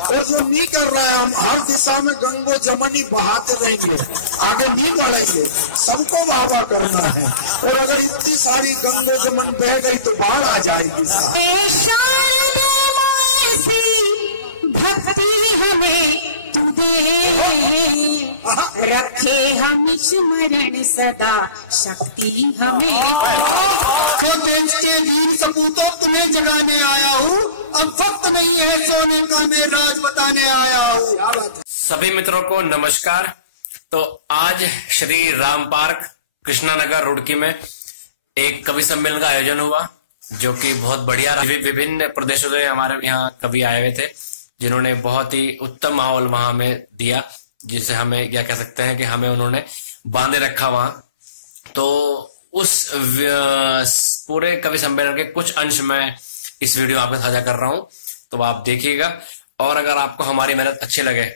और जो नहीं कर रहा है, हम हर दिशा में गंगो जमनी बहाते रहेंगे, आगे नहीं बढ़ेंगे, सबको वाहवा करना है। और अगर इतनी सारी गंगो जमन बह गई तो बाढ़ आ जाएगी। भक्ति हमें रखे हम स्मरण सदा, शक्ति हमें। तो देश के वीर सपूतों तुम्हें जगाने आया हूँ, अब वक्त नहीं है सोने का, मैं राज बताने आया हूँ। सभी मित्रों को नमस्कार। तो आज श्री राम पार्क कृष्णा नगर रुड़की में एक कवि सम्मेलन का आयोजन हुआ, जो कि बहुत बढ़िया रहा। विभिन्न प्रदेशों से हमारे यहाँ कवि आए हुए थे, जिन्होंने बहुत ही उत्तम माहौल वहां में दिया, जिसे हमें क्या कह सकते हैं कि हमें उन्होंने बांधे रखा वहां। तो उस पूरे कवि सम्मेलन के कुछ अंश में इस वीडियो आपके साझा कर रहा हूं, तो आप देखिएगा। और अगर आपको हमारी मेहनत अच्छी लगे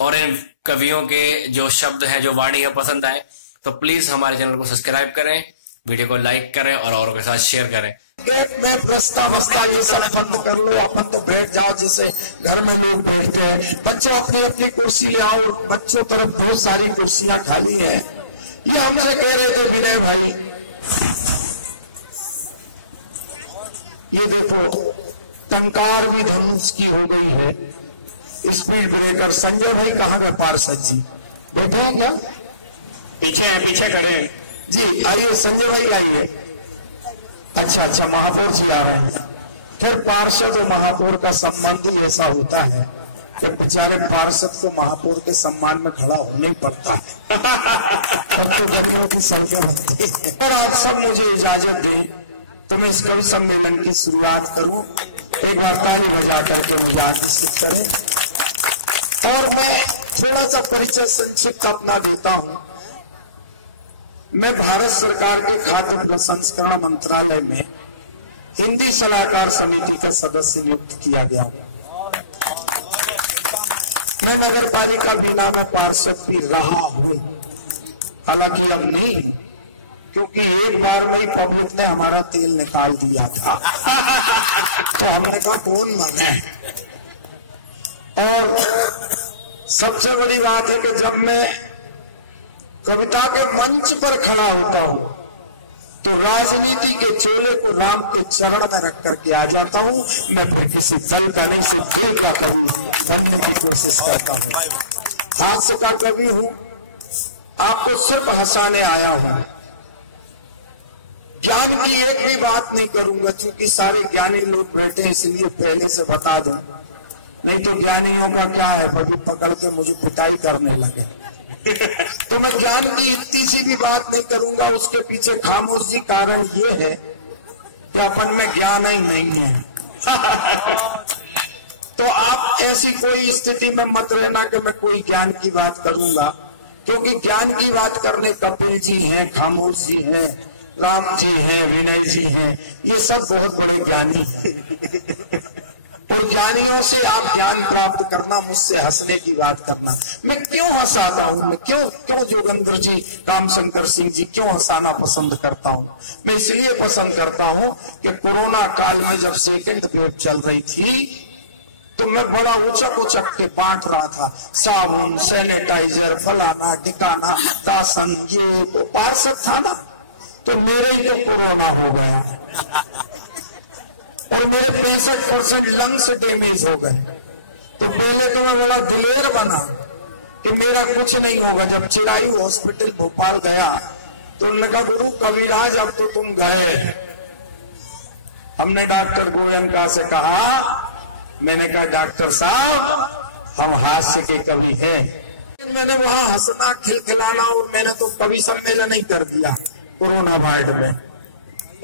और इन कवियों के जो शब्द है, जो वाणी है, पसंद आए, तो प्लीज हमारे चैनल को सब्सक्राइब करें, वीडियो को लाइक करें और औरों के साथ शेयर करें। में प्रस्तावस्था ये सब बंद कर लो, अपन तो बैठ जाओ जैसे घर में लोग बैठते हैं। बच्चों अपनी अपनी कुर्सी ले आओ, बच्चों तरफ बहुत सारी कुर्सियां खाली हैं। ये हमसे कह रहे थे विनय भाई, ये देखो टंकार भी धनुष की हो गई है, स्पीड ब्रेकर। संजय भाई कहाँ गए? पार्षद जी बैठे हैं क्या? पीछे है, पीछे खड़े जी। आइए संजय भाई आइए। अच्छा, महापौर जी आ रहे हैं। फिर पार्षद और महापौर का संबंध ही ऐसा होता है कि बेचारे पार्षद को महापौर के सम्मान में खड़ा होना ही पड़ता है। तब तो गरियों की संख्या बनती है। और आप सब मुझे इजाजत दें तो मैं इस कवि सम्मेलन की शुरुआत करूं। एक बार ताली बजा करके मुझे आकर्षित करें। और मैं थोड़ा सा परिचय संक्षिप्त अपना देता हूं। मैं भारत सरकार के खाद्य प्रसंस्करण मंत्रालय में हिंदी सलाहकार समिति का सदस्य नियुक्त किया गया हूं। मैं नगर पालिका बीना में पार्षद भी रहा हूं, हालांकि अब नहीं, क्योंकि एक बार में ही पब्लिक ने हमारा तेल निकाल दिया था। तो हमने कहा कौन माने। और सबसे बड़ी बात है कि जब मैं कविता के मंच पर खड़ा होता हूं तो राजनीति के चोले को राम के चरण में रख करके आ जाता हूं। मैं फिर किसी दल का नहीं, सिर्फ दिल का कवि बनने की कोशिश करता हूं। हास्य का कवि हूं, आपको सिर्फ हंसाने आया हूं। ज्ञान की एक भी बात नहीं करूंगा, क्योंकि सारे ज्ञानी लोग बैठे हैं, इसलिए पहले से बता दूं, नहीं तो ज्ञानियों का क्या है, कभी पकड़ के मुझे पिटाई करने लगे। तो मैं ज्ञान की इतनी सी भी बात नहीं करूंगा। उसके पीछे खामोशी कारण ये है कि अपन में ज्ञान ही नहीं है। तो आप ऐसी कोई स्थिति में मत रहना कि मैं कोई ज्ञान की बात करूंगा, क्योंकि ज्ञान की बात करने कपिल जी हैं, खामोश जी हैं, राम जी हैं, विनय जी हैं, ये सब बहुत बड़े ज्ञानी हैं। और ज्ञानियों से आप ज्ञान प्राप्त करना, मुझसे हंसने की बात करना। मैं क्यों हंसाता हूँ, मैं क्यों जोगेंद्र जी, रामशंकर सिंह जी क्यों हंसाना पसंद करता हूँ? मैं इसलिए पसंद करता हूँ कि कोरोना काल में जब सेकेंड वेव चल रही थी तो मैं बड़ा उचक के बांट रहा था, साबुन, सैनिटाइजर, फलाना टिकाना, तासन, ये वो पार्षद था ना, तो मेरे ही तो कोरोना हो गया और मेरे 65% लंग्स डैमेज हो गए। तो पहले तो मैं बड़ा दिलेर बना कि मेरा कुछ नहीं होगा। जब चिरायू हॉस्पिटल भोपाल गया तो उन्होंने कहा गुरु कविराज अब तो तुम गए। हमने डॉक्टर गोयनका से कहा, मैंने कहा डॉक्टर साहब हम हास्य के कवि हैं। मैंने वहां हंसना, खिलखिलाना, और मैंने तो कवि सम्मेलन ही कर दिया कोरोना वार्ड में।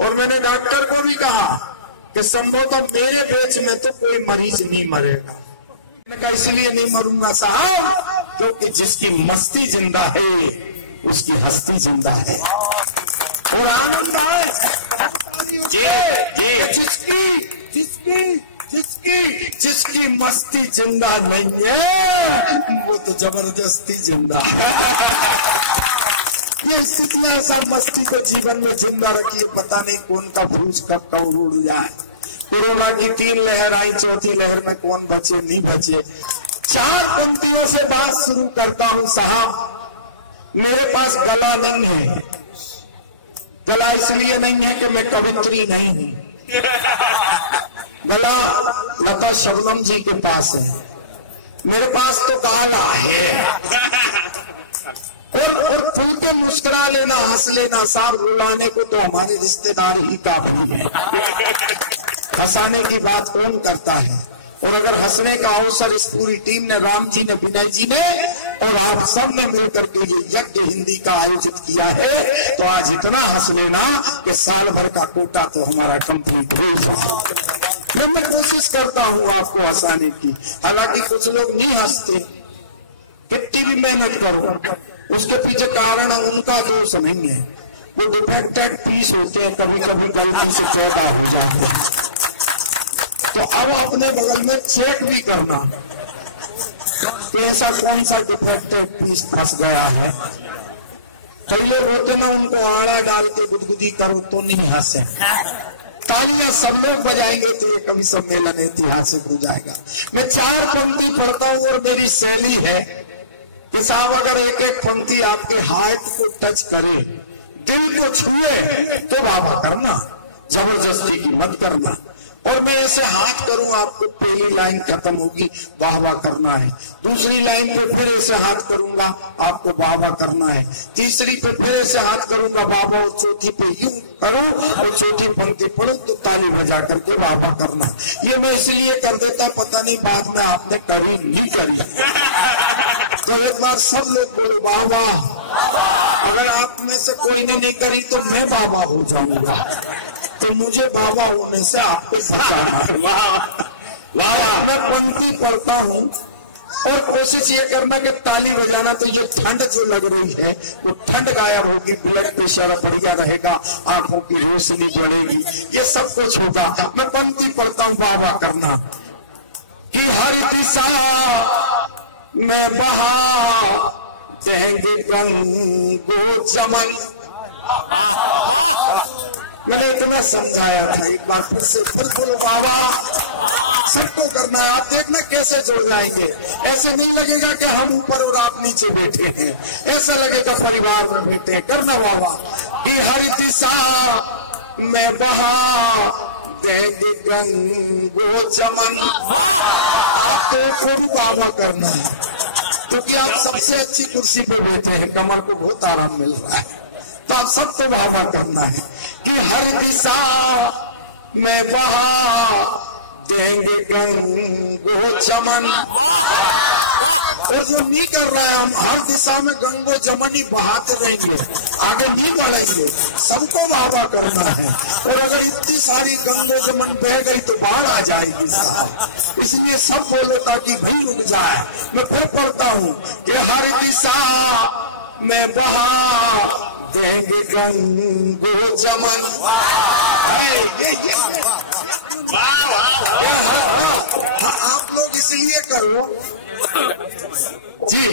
और मैंने डॉक्टर को भी कहा कि संभवतः मेरे बैच में तो कोई मरीज नहीं मरेगा। मैंने कहा इसलिए नहीं मरूंगा साहब, क्योंकि जिसकी मस्ती जिंदा है उसकी हस्ती जिंदा है और आनंद है। जिसकी मस्ती जिंदा नहीं है वो तो जबरदस्ती जिंदा है। ये स्थितियां ऐसा मस्ती को जीवन में जिंदा रखी, पता नहीं कौन का भूज कब उड़ जाए। कोरोना की 3 लहर आई, चौथी लहर में कौन बचे नहीं बचे। 4 पंक्तियों से बात शुरू करता हूं साहब। मेरे पास गला नहीं है। गला इसलिए नहीं है कि मैं कवित्री नहीं हूं। गला लता शबनम जी के पास है, मेरे पास तो गाना है। और खुल के मुस्कुरा लेना, हंस लेना साहब। रुलाने को तो हमारे रिश्तेदार ही काफी है, हंसाने की बात कौन करता है। और अगर हंसने का अवसर इस पूरी टीम ने, राम जी ने, विनय जी ने और आप सब ने मिलकर के ये यज्ञ हिंदी का आयोजित किया है, तो आज इतना हंस लेना कि साल भर का कोटा तो हमारा कंप्लीट हो जाए। मैं कोशिश करता हूँ आपको हंसाने की, हालांकि कुछ लोग नहीं हंसते। कितनी भी मेहनत करो, उसके पीछे कारण उनका दोष नहीं है, वो डिफेक्टेड पीस होते हैं, कभी कभी गलती से चौड़ा हो जाते हैं। तो अब अपने बगल में चेक भी करना कि ऐसा कौन सा डिफेक्टेड पीस फंस गया है। कई लोग होते ना, उनको आड़ा डाल के गुदगुदी करो तो नहीं हंसे। तालियां सब लोग बजाएंगे तो ये कवि सम्मेलन ऐतिहासिक हो जाएगा। मैं 4 पंक्ति पढ़ता हूँ और मेरी शैली है कि साहब अगर एक एक पंक्ति आपके हार्ट को टच करे, दिल को छुए, तो वाह करना, जबरदस्ती की मत करना। और मैं ऐसे हाथ करूं, आपको पहली लाइन खत्म होगी, वाह वाह करना है। दूसरी लाइन पे फिर ऐसे हाथ करूंगा, आपको वाह वाह करना है। तीसरी पे फिर ऐसे हाथ करूंगा वाह वाह, और चौथी पे यूं करूं और चौथी पंक्ति पढ़ूं तो ताली बजा करके वाह वाह करना। ये मैं इसलिए कर देता, पता नहीं बाद में आपने करी नहीं करी। तो एक बार सब लोग बोले वाह वाह। अगर आप में से कोई ने नहीं करी तो मैं बाबा हो जाऊंगा, तो मुझे बाबा होने से आपको बचाना। वाह। मैं पंक्ति पढ़ता हूँ और कोशिश ये करना कि ताली बजाना, तो ये ठंड जो लग रही है वो ठंड गायब होगी, ब्लड प्रेशर बढ़िया रहेगा, आंखों की रोशनी बढ़ेगी, ये सब कुछ होगा। मैं पंक्ति पढ़ता हूँ, वाह वाह करना कि हर दिशा में बहा देंगे गंगो चमन। मैंने इतना समझाया था, एक बार फिर से बिल्कुल बाबा सबको करना है। आप देखना कैसे जुड़ जाएंगे। ऐसे नहीं लगेगा कि हम ऊपर और आप नीचे बैठे हैं, ऐसा लगेगा परिवार में बैठे। करना बाबा कि हर दिशा में बहा देंगे गंगो चमन। तो खूब बाबा करना है, क्योंकि आप सबसे अच्छी कुर्सी पे बैठे हैं, कमर को बहुत आराम मिल रहा है। तो आप सबको वाह करना है कि हर दिशा में बहा देंगे गंगो चमन। और जो नहीं कर रहा है, हम हर दिशा में गंगो चमन ही बहाते रहेंगे, आगे नहीं बढ़ेंगे। सबको वाह करना है। और अगर इतनी सारी गंगो चमन बह गई तो बाढ़ आ जाएगी साहब। इसलिए सब बोलो ताकि भाई रुक जाए। मैं फिर पढ़ता हूँ कि हर दिशा में बहा देंगे गंगो चमन। आप लोग इसलिए करो जी।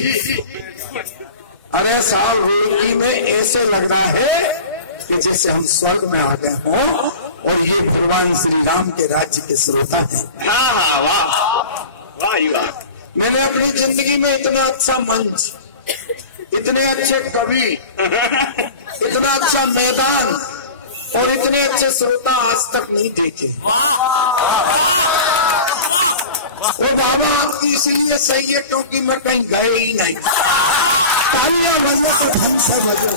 अरे साहब रुड़की में ऐसे लग रहा है कि जैसे हम स्वर्ग में आ गए हों और ये भगवान श्री राम के राज्य के श्रोता हैं। हाँ वाह वाह। मैंने अपनी जिंदगी में इतना अच्छा मंच, इतने अच्छे कवि, इतना अच्छा मैदान और इतने अच्छे श्रोता आज तक नहीं देखे। और बाबा आपकी इसलिए सही है क्योंकि मैं कहीं गए ही नहीं। तालियां बजो तो ढंग से बजो।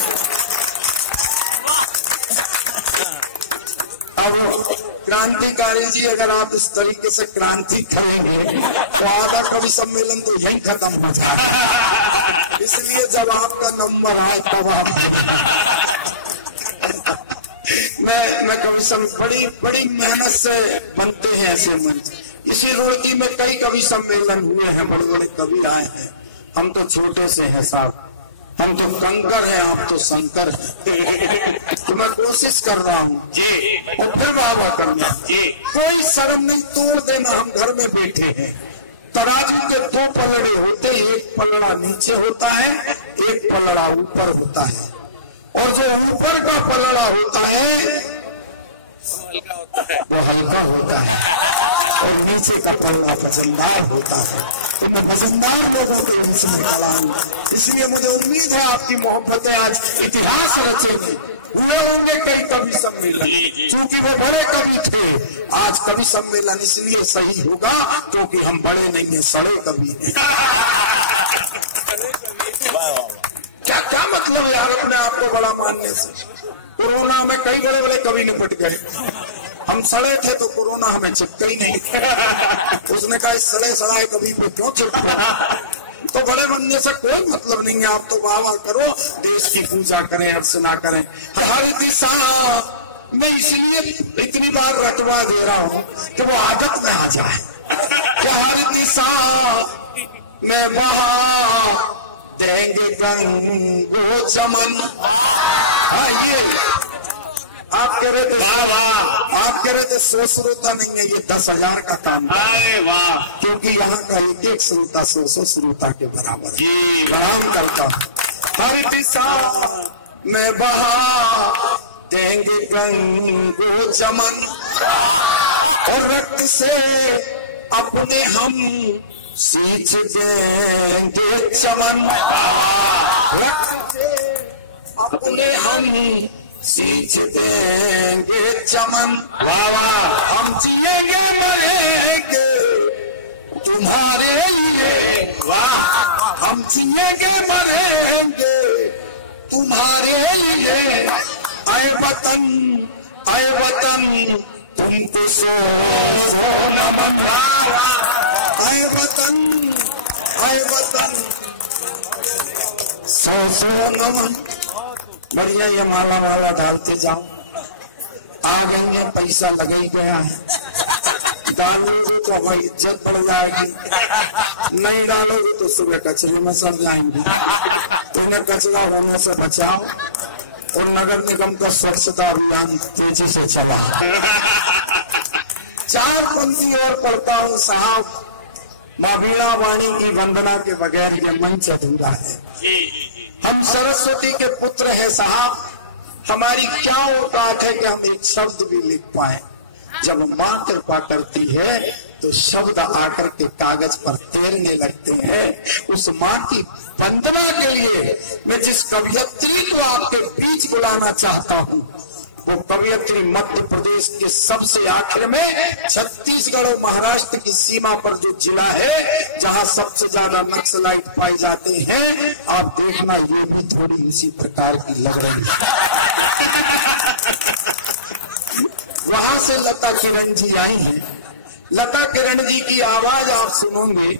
अब क्रांतिकारी जी, अगर आप इस तरीके से क्रांति करेंगे तो आधा कवि सम्मेलन तो यही खत्म हो जाएगा। इसलिए जब आपका नंबर आए तब आप मैं कवि सम्मेलन बड़ी मेहनत से बनते हैं ऐसे मंच। इसी रुड़की में कई कवि सम्मेलन हुए हैं, बड़े बड़े कवि आए हैं। हम तो छोटे से हैं साहब, हम तो कंकर हैं, आप तो शंकर हैं। तो मैं कोशिश कर रहा हूँ जी, और फिर वाह करना जी। कोई शर्म नहीं, तोड़ देना। हम घर में बैठे हैं, तराजू के 2 पलड़े होते हैं, एक पलड़ा नीचे होता है, एक पलड़ा ऊपर होता है। और जो ऊपर का पलड़ा होता है वो हल्का होता है और नीचे का पल्ला वजनदार होता है। तो मैं वजनदार लोगों के बीच में खड़ा हूँ, इसलिए मुझे उम्मीद है आपकी मोहब्बतें आज इतिहास रचेंगी। हुए होंगे कई कवि सम्मेलन, क्योंकि वो बड़े कवि थे। आज कवि सम्मेलन इसलिए सही होगा क्योंकि हम बड़े नहीं है, सड़े कवि हैं। क्या क्या मतलब यार अपने आप को बड़ा मानने से? कोरोना में कई बड़े बड़े कवि निपट गए, हम सड़े थे तो कोरोना हमें चिपका ही नहीं। उसने कहा इस सड़े सड़ाए कवि पे क्यों चिपका? तो बड़े बनने से कोई मतलब नहीं है। आप तो वाह वाह करो, देश की पूजा करें, अर्चना करें। हर दिशा मैं इसलिए इतनी बार रटवा दे रहा हूँ कि वो आदत में आ जाए। हर दिशा में बहा देंगे गंगो चमन। ये आप कह रहे थे आप कह रहे थे 100 श्रोता नहीं है, ये 10,000 का काम। अरे वाह, क्योंकि यहाँ का एक एक श्रोता 100 श्रोता के बराबर है। प्रणाम करता हूँ। हर दिशा में बहा देंगे गंगो चमन और रक्त से अपने हम सींच देंगे चमन। रक्त से अपने हम सींच देंगे चमन। हम जिएंगे मरेंगे तुम्हारे लिए। वाह, हम जिएंगे मरेंगे तुम्हारे लिए। आए वतन तुमको सो नमन। आए वतन सो नमन। बढ़िया, ये माला वाला डालते जाओ। आ गई है, पैसा लग ही गया है। डालोगे तो हमारी इज्जत बढ़ जाएगी, नहीं डालोगे तो सुबह कचरे में सब जाएंगे। तो इन्हें कचरा होने से बचाओ और नगर निगम का स्वच्छता अभियान तेजी से चला। 4 पंक्ति और पढ़ता हूँ साहब। माँ वीणा वाणी की वंदना के बगैर ये मंच अधूरा है। हम सरस्वती के पुत्र हैं साहब, हमारी क्या औकात है कि हम एक शब्द भी लिख पाए। जब माँ कृपा करती है तो शब्द आकर के कागज पर तैरने लगते हैं। उस माँ की वंदना के लिए मैं जिस कवयित्री को आपके बीच बुलाना चाहता हूँ, वो कवयित्री मध्य प्रदेश के सबसे आखिर में छत्तीसगढ़ और महाराष्ट्र की सीमा पर जो जिला है जहाँ सबसे ज्यादा नक्सलाइट पाए जाते हैं। आप देखना, ये भी थोड़ी इसी प्रकार की लग रही है। वहां से लता किरण जी आई हैं। लता किरण जी की आवाज आप सुनोगे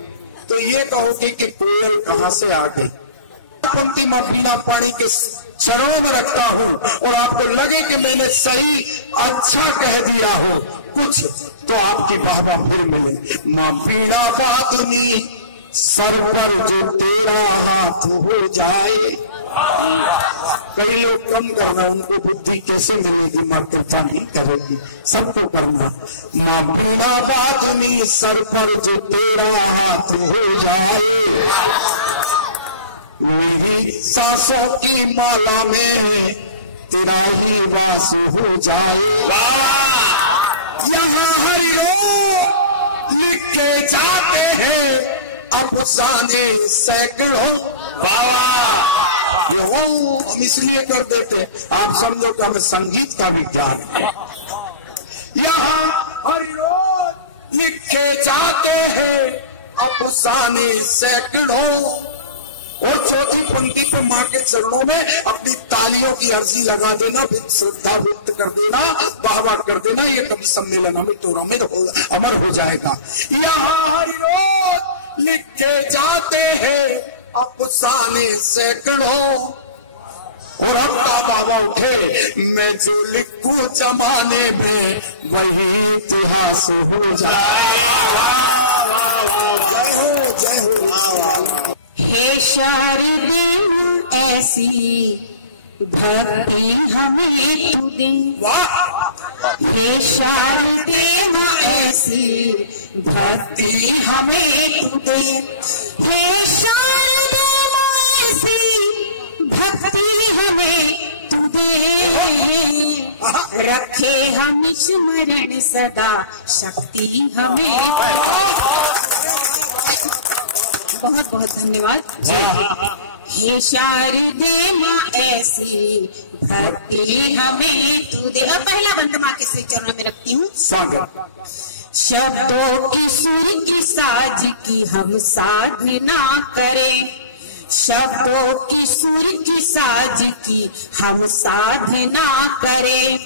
तो ये कहोगे कि कोयल कहाँ से आ गई। पंक्ति में वीणा पाणी के चरणों में रखता हूँ और आपको लगे कि मैंने सही अच्छा कह दिया हो कुछ, तो आपकी बाबा फिर मिले। माँ वीणा वादनी सर पर जो तेरा हाथ हो जाए। कई लोग कम करना, उनको बुद्धि कैसे मिलेगी, माँ कृपा नहीं करेगी, सबको करना। माँ वीणा वादनी सर पर जो तेरा हाथ हो जाए। मेरी सांसों की माला में तेरा ही वास हो जाए। यहाँ हरि रोज लिखे जाते हैं अफसाने सैकड़ों। हम इसलिए कर देते, आप समझो कि हमें संगीत का विज्ञान है। यहाँ हर रोज लिखे जाते हैं अफसाने सैकड़ों। और चौथी पंक्ति पे माँ के चरणों में अपनी तालियों की अर्जी लगा देना, श्रद्धा व्यक्त कर देना, वाहवाह कर देना। ये कवि सम्मेलन अमित और अमर हो जाएगा। यहाँ हर रोज लिखे जाते हैं अफसाने सैकड़ों। और अब का बाबा उठे, मैं जो लिखूं जमाने में वही इतिहास हो जाए। जय हो। हे शारदे ऐसी भक्ति हमें तू दे। हे शारदे ऐसी भक्ति हमें तू दे। हे शारदे ऐसी भक्ति हमें तू दे। रखे हम स्मरण सदा शक्ति हमें। बहुत बहुत धन्यवाद। हे शारदे माँ ऐसी भक्ति हमें तू दे। और पहला बंद माँ के श्री चरणों में रखती हूँ। शब्दों की सुर की साज की हम साधना करें, शब्दों की सुर की साज की हम साधना करें,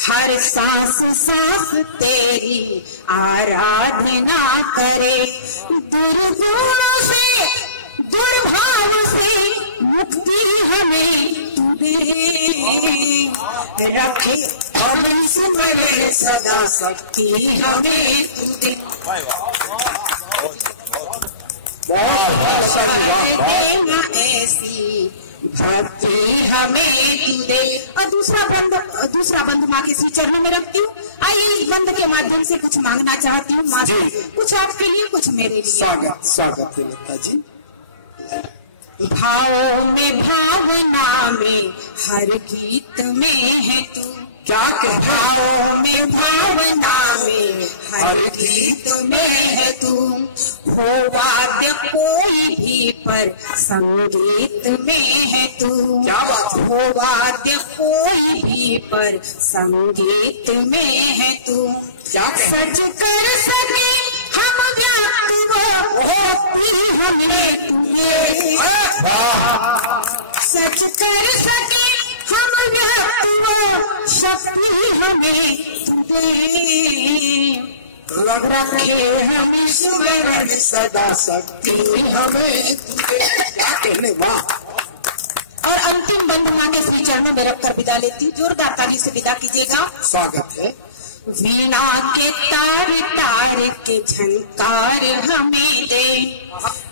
हर सांस सांस तेरी आराधना करे, दुर्गुणों से दुर्भाव से मुक्ति हमें दे, रखे हम स्मरण सदा शक्ति हमें तू दे। ऐसी भक्ति हमें तू दे। और दूसरा बंद माँ के श्री चरणों में रखती हूँ। आइए इस बंद के माध्यम से कुछ मांगना चाहती हूँ माँ से, कुछ आपके लिए कुछ मेरे लिए। स्वागत देवता जी। भावों में भावना में हर गीत में है तू, क्या कहते? भावों में भावना में हर गीत में है तू, हो वाद्य कोई भी पर संगीत में है तू, क्या बात? हो वाद्य कोई भी पर संगीत में है तू, क्या सच कर सके हम व्यक्त वो हमने तुम्हें, सच कर सके हम व्यक्त वो शक्ति हमें दे, रखे हम स्मरण सदा शक्ति हमें दे। क्या कहने? वाह। और अंतिम बंद माँ के श्री चरणों में रखकर विदा लेती, जोरदार ताली से विदा कीजिएगा। स्वागत है। वीणा के तार तार के झनकार हमें दे,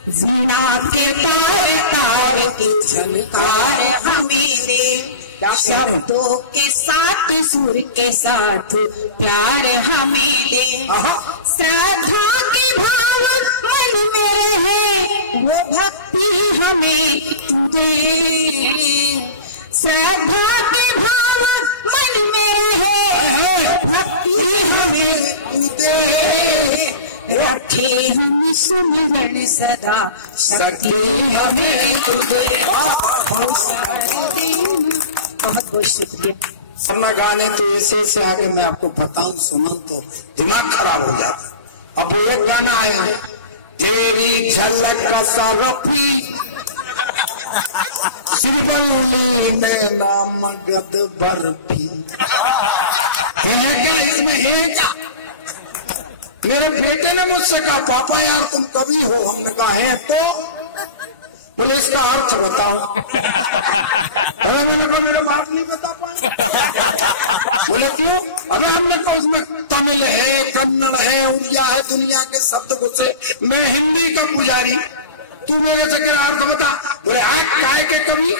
वीणा के तार तार के झनकार हमें दे, शब्दों के साथ सुर के साथ प्यार हमें दे, श्रद्धा के भाव मन में रहे वो भक्ति हमें दे, श्रद्धा के भाव मन में रहे भक्ति हमें दे, रखे हम स्मरण सदा शक्ति हमें दे। बहुत बहुत शुक्रिया। वरना गाने तो ऐसे से आगे मैं आपको बताऊं सुना तो दिमाग खराब हो जाता। अब एक गाना आया है, तेरी झलक का सरफी श्रीवल्ली में नाम गद बर्फी। है क्या इसमें? है क्या? मेरे बेटे ने मुझसे कहा पापा यार तुम कभी हो, हमने कहा है तो बोले इसका अर्थ बताओ। अरे मैंने कहा मेरे बाप नहीं बता पाए। बोले क्यों? अरे हमने कहा उसमें तमिल है, कन्नड़ है, उड़िया है, दुनिया के शब्द घुसे, मैं हिंदी का पुजारी, तू मेरे से क्या अर्थ बता। बोले आग काय के कभी,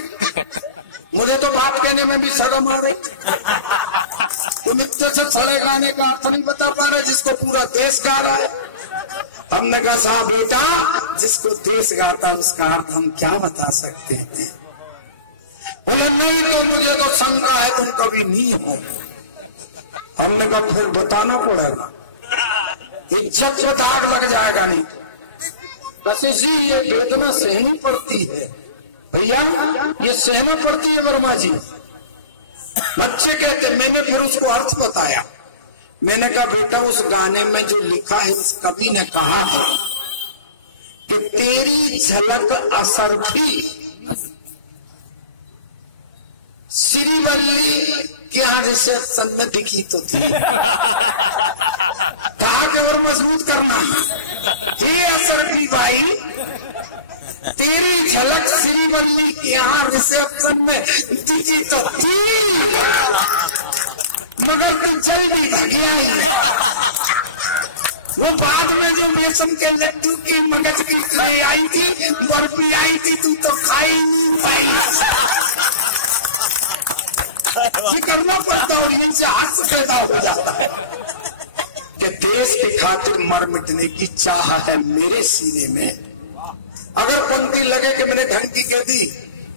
मुझे तो बात कहने में भी शर्म आ रही। तुम इतने से सड़े गाने का अर्थ नहीं बता पा रहे जिसको पूरा देश गा रहा है। हमने कहा साहब बेटा जिसको देश गाता उसका अर्थ हम क्या बता सकते हैं। बोले नहीं तो मुझे तो शंका है तुम कभी नहीं हो। हमने कहा फिर बताना पड़ेगा, इज्जत में दाग लग जाएगा नहीं। बस इसी ये वेदना सहनी पड़ती है भैया, ये सहना पड़ती है वर्मा जी। बच्चे कहते, मैंने फिर उसको अर्थ बताया। मैंने कहा बेटा उस गाने में जो लिखा है उस कवि ने कहा है कि तेरी झलक असर भी श्रीवल्ली के यहाँ रिसेप्शन में दिखी तो थी। कहा कि और मजबूत करना, ये असर भी भाई तेरी झलक श्रीवल्ली के यहाँ रिसेप्शन में दिखी तो थी, मगर तुम चल भी गया। वो बाद में जो बेसन के लड्डू की मगज की ले आई थी, बर्फी आई थी, तू तो खाई नहीं पाई। ये करना पड़ता और इनसे हर्ष पैदा हो जाता है कि देश की खातिर मर मिटने की चाह है मेरे सीने में। अगर पंक्ति लगे कि मैंने घंटी कह दी,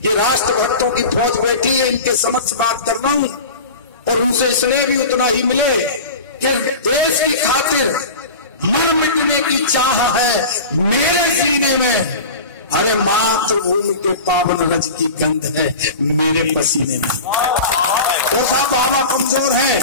ये राष्ट्रभक्तों की फौज बैठी है, इनके समक्ष बात कर रहा हूं, और उसे इसलिए भी उतना ही मिले कि देश की खातिर मर मिटने की चाह है मेरे सीने में। अरे मातृभूमि के पावन रज की गंध है मेरे पसीने में। होता बाबा कमजोर है,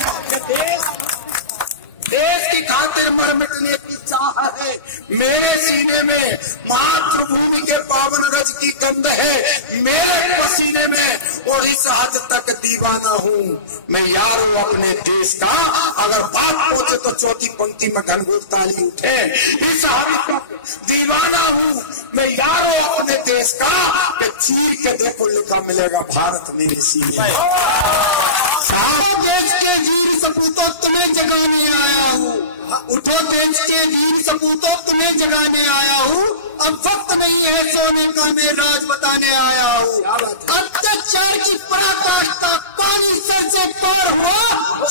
देश की खातिर मर मिटने की चाह है मेरे सीने में। मातृभूमि के पावन रज की गंध है मेरे पसीने में। और इस हद तक दीवाना हूँ मैं यारों अपने देश का। अगर बात पहुंचे तो चौथी पंक्ति में घनघोर ताली उठे। इस हद तक दीवाना हूँ मैं यारों अपने देश का कि चीर के देखो लिखा मिलेगा भारत मेरे सीने में। देश के वीर सपूतों तुम्हें जगाने आया हूँ। उठो देश के वीर सपूतों तुम्हें जगाने आया हूँ। अब वक्त नहीं है सोने का मैं राज बताने आया हूँ। अत्याचार की पराकाष्ठा पानी सर से पार हुआ।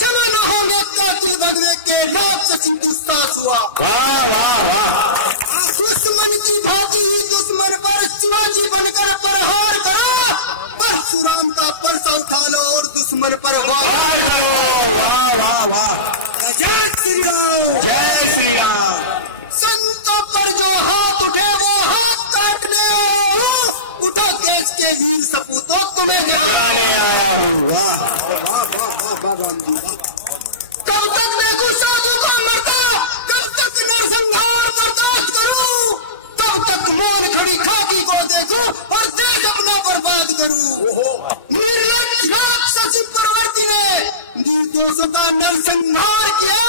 जमाना होने का तू भगवे के लोग से सिंधु सास हुआ। दुश्मन की भागी दुश्मन पर शिवाजी बनकर प्रहार करो। परशुराम का परसा उठा लो और दुश्मन पर वार करो। जय श्री राम, जय श्री राम। संतों पर जो हाथ उठे वो हाथ काट ले। उठो देश के वीर सपूतों तुम्हें जगाने आया हूँ। कब तक मैं साधु को मरता, कब तक नरसंहार बर्दाश्त करूं, तब तक मौन खड़ी खाकी को देखूं और देश अपना बर्बाद करूं। निर्लज्ज राक्षसी प्रवृत्ति ने निर्दोषों का नरसंहार किया।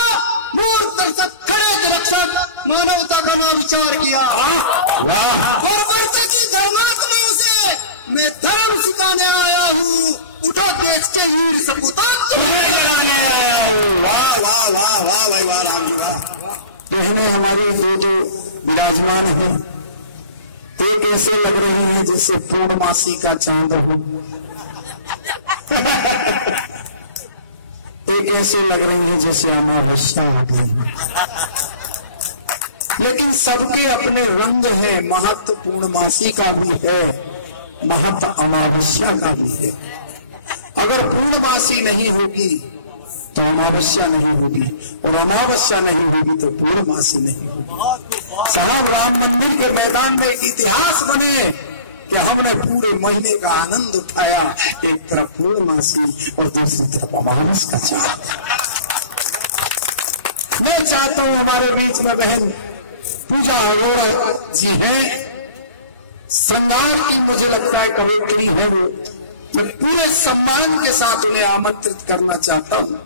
मूर्ख दर्शक खड़े रक्षक मानवता का नाम विचार किया। और वर्षे की धर्मात्मा से मैं धर्म सिखाने आया हूँ। उठो देश के वीर सपूतों तुम्हें जगाने आया हूँ। वाह वाह वाह वाह भाई वाह राम जी वाह। बहनें हमारी जो विराजमान है एक ऐसे लग रही है जैसे पूर्णमासी का चांद हो। एक ऐसे लग रही है जैसे अमावस्या आ गई। लेकिन सबके अपने रंग है। महत्व पूर्णमासी का भी है, महत्व अमावस्या का भी है। अगर पूर्णमासी नहीं होगी तो अमावस्या नहीं होगी, और अमावस्या नहीं होगी तो पूर्णमासी नहीं होगी। साहब राम मंदिर के मैदान में एक इतिहास बने कि हमने पूरे महीने का आनंद उठाया। एक तरफ पूर्णमासी और दूसरी तरफ अमावस का चांद। मैं चाहता हूँ हमारे बीच में बहन पूजा अरोड़ा जी है। श्रृंगार की मुझे लगता है कवित्री है वो। मैं पूरे सम्मान के साथ उन्हें आमंत्रित करना चाहता हूँ।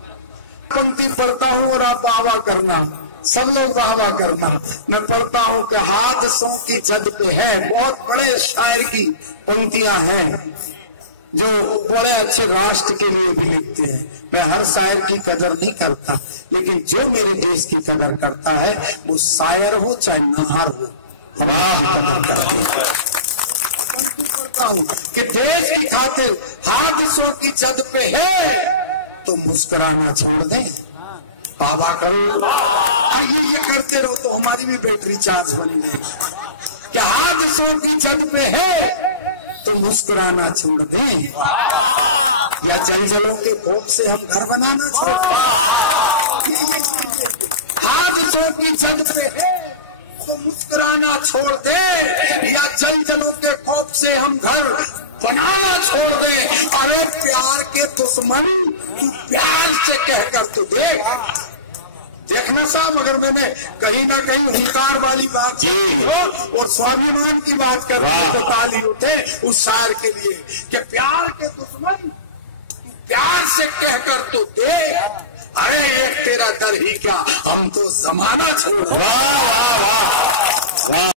पंक्ति पढ़ता हूँ और आप वाहवा करना, सब लोग वाहवा करना। मैं पढ़ता हूँ कि हादसों की जद पे है। बहुत बड़े शायर की पंक्तियां हैं जो बड़े अच्छे राष्ट्र के लिए भी लिखते हैं। मैं हर शायर की कदर नहीं करता, लेकिन जो मेरे देश की कदर करता है वो शायर हो चाहे नहार हो, हमारी कदर करते हैं। कि देश की खातिर हादसों की जद पे है तो मुस्कुराना छोड़ दें, बाबा करो। आइए ये करते रहो तो हमारी भी बैटरी चार्ज बनी रहेगी। कि हादसों की जद पे है तो मुस्कुराना छोड़ दें, या जलजलों के कोप से हम घर बनाना छोड़ दें। हादसों की जद पे है तो मुस्कुराना छोड़ दे, या जलजलों के खौफ से हम घर बनाना छोड़ दे। अरे प्यार के दुश्मन तू प्यार से कहकर तू देखना साहब। अगर मैंने कहीं ना कहीं हुंकार वाली बात की हो और स्वाभिमान की बात कर रही तो ताली उठे उस शायर के लिए कि प्यार के दुश्मन प्यार से कहकर तू देख। अरे एक तेरा डर ही क्या, हम तो जमाना छोड़। वाह वाह वाह।